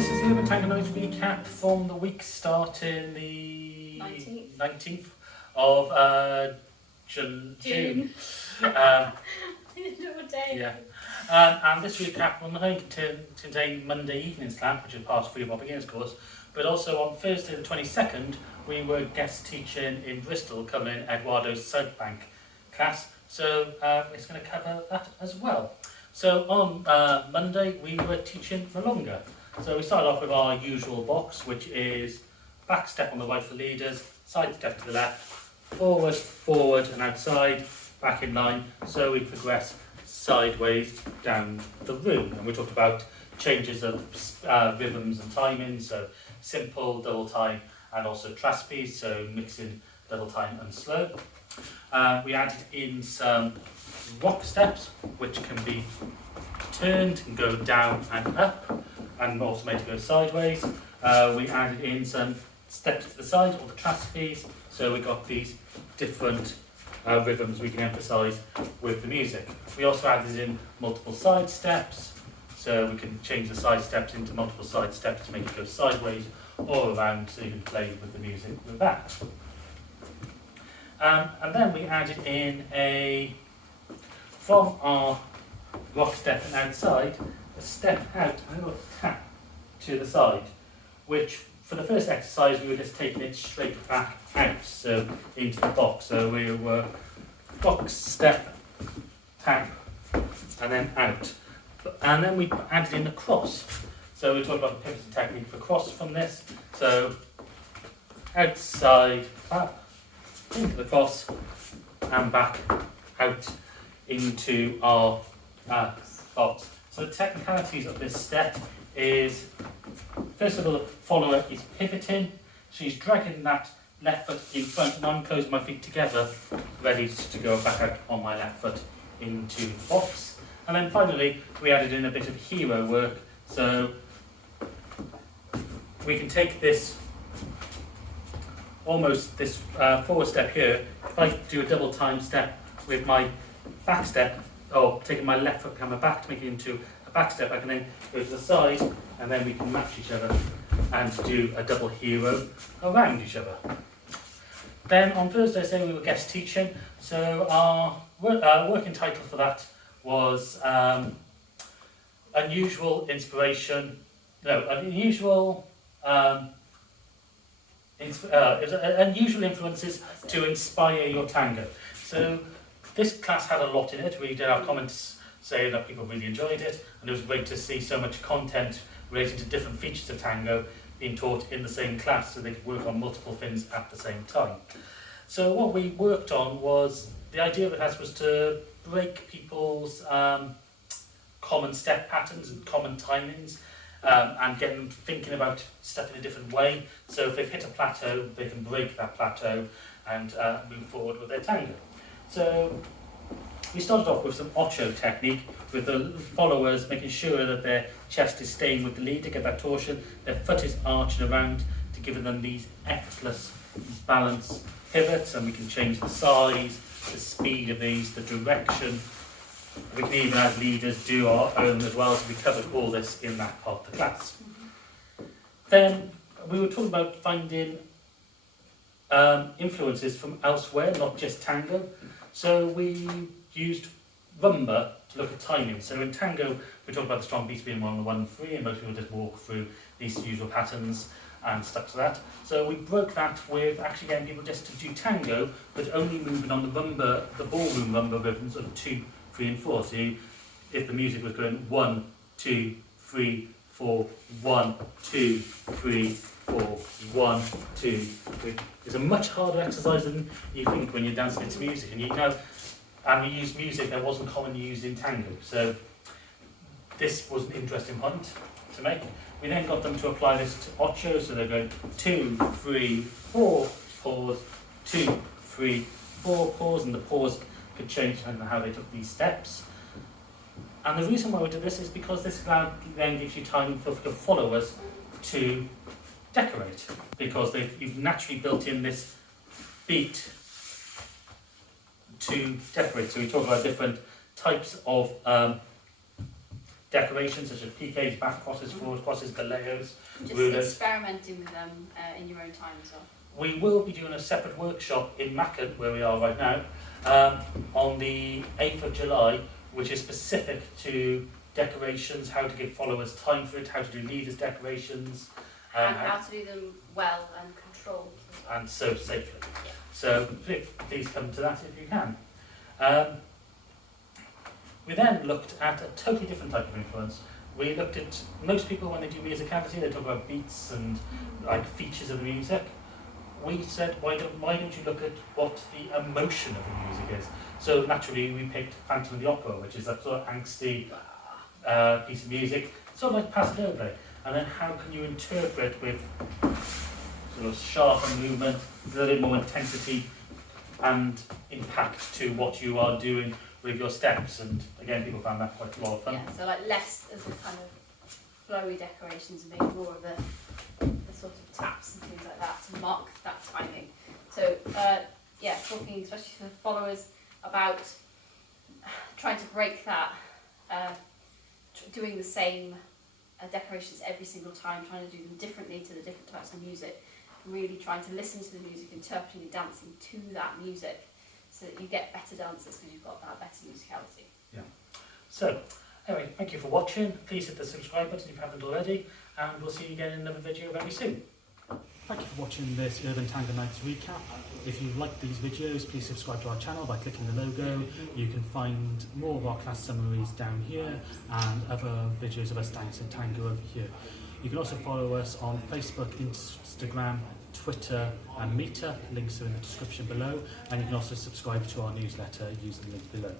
this is the Tango Noise recap from the week starting the 19th of June. I didn't know what day. Yeah. And this recap will not only contain Monday evening's camp, which is part of Free Bob Beginners course, but also on Thursday the 22nd, we were guest teaching in Bristol, covering Eduardo's SouthBank class. So it's going to cover that as well. So on Monday, we were teaching Milonga. So we started off with our usual box, which is back step on the right for leaders, side step to the left, forward and outside, back in line. So we progress sideways down the room. And we talked about changes of rhythms and timing, so simple, double time, and also traspies, so mixing double time and slow. We added in some rock steps, which can be turned and go down and up, and also made to go sideways. We added in some steps to the side, or the traspies, so we got these different rhythms we can emphasise with the music. We also added in multiple side steps, so we can change the side steps into multiple side steps to make it go sideways or around, so you can play with the music with that. And then we added in from our rock step and outside, a step out and a little tap to the side, which for the first exercise we were just taking it straight back out, so into the box. So we were box, step, tap, and then out. And then we added in the cross. So we talked about the pivoting technique for cross from this. So outside, tap, into the cross, and back out into our box. So the technicalities of this step is, first of all, the follower is pivoting. She's dragging that left foot in front, and I'm closing my feet together, ready to go back out on my left foot into the box. And then finally, we added in a bit of hero work. So we can take this, almost this forward step here. If I do a double time step with my back step, or taking my left foot behind my back to make it into a back step, I can then go to the side, and then we can match each other and do a double hero around each other. Then on Thursday, say we were guest teaching, so our working title for that was unusual influences to inspire your tango. So this class had a lot in it. We did have comments saying that people really enjoyed it, and it was great to see so much content related to different features of tango being taught in the same class, so they could work on multiple things at the same time. So what we worked on was, the idea of the class was to break people's common step patterns and common timings, and get them thinking about stuff in a different way. So if they've hit a plateau, they can break that plateau and move forward with their tango. So we started off with some ocho technique, with the followers making sure that their chest is staying with the leader, get that torsion, their foot is arching around to give them these effortless balance pivots, and we can change the size, the speed of these, the direction. We can even, as leaders, do our own as well, so we covered all this in that part of the class. Then we were talking about finding influences from elsewhere, not just tango. So we used rumba to look at timing. So in tango, we talked about the strong beats being 1 on the 1 and 3, and most people just walk through these usual patterns and stuck to that. So we broke that with actually getting people just to do tango, but only moving on the rumba, the ballroom rumba rhythms of 2, 3, and 4. So if the music was going 1, 2, 3, 4, 1, 2, 3, 4, 1, 2, 3. It's a much harder exercise than you think when you're dancing to music, and and we used music that wasn't commonly used in tango. So this was an interesting hunt to make. We then got them to apply this to ocho, so they're going 2, 3, 4, pause, 2, 3, 4, pause, and the pause could change depending on how they took these steps. And the reason why we did this is because this then gives you time for the followers to decorate, because you've naturally built in this beat to decorate. So we talk about different types of decorations such as PKs, back crosses, forward crosses, galeos, Just rulers. experimenting with them in your own time as well. We will be doing a separate workshop in Macken, where we are right now, on the 8th of July, which is specific to decorations, how to give followers time for it, how to do leaders' decorations, And how to do them well and controlled. and so safely. Yeah. So please come to that if you can. We then looked at a totally different type of influence. We looked at, most people when they do musicality, they talk about beats and like features of the music. We said, why don't you look at what the emotion of the music is? So naturally we picked Phantom of the Opera, which is that sort of angsty piece of music, sort of like Paso Doble. And then how can you interpret with sort of sharper movement, a little bit more intensity and impact to what you are doing with your steps? And again, people found that quite a lot of fun. Yeah, so like less of the kind of flowy decorations and maybe more of the sort of taps and things like that to mark that timing. So yeah, talking especially for followers about trying to break that, doing the same decorations every single time, trying to do them differently to the different types of music, really trying to listen to the music, interpreting and dancing to that music so that you get better dancers because you've got that better musicality. Yeah. So, anyway, thank you for watching. Please hit the subscribe button if you haven't already, and we'll see you again in another video very soon. Thank you for watching this Urban Tango Nights recap. If you like these videos, please subscribe to our channel by clicking the logo. You can find more of our class summaries down here and other videos of us dancing tango over here. You can also follow us on Facebook, Instagram, Twitter and Meetup. Links are in the description below, and you can also subscribe to our newsletter using the link below.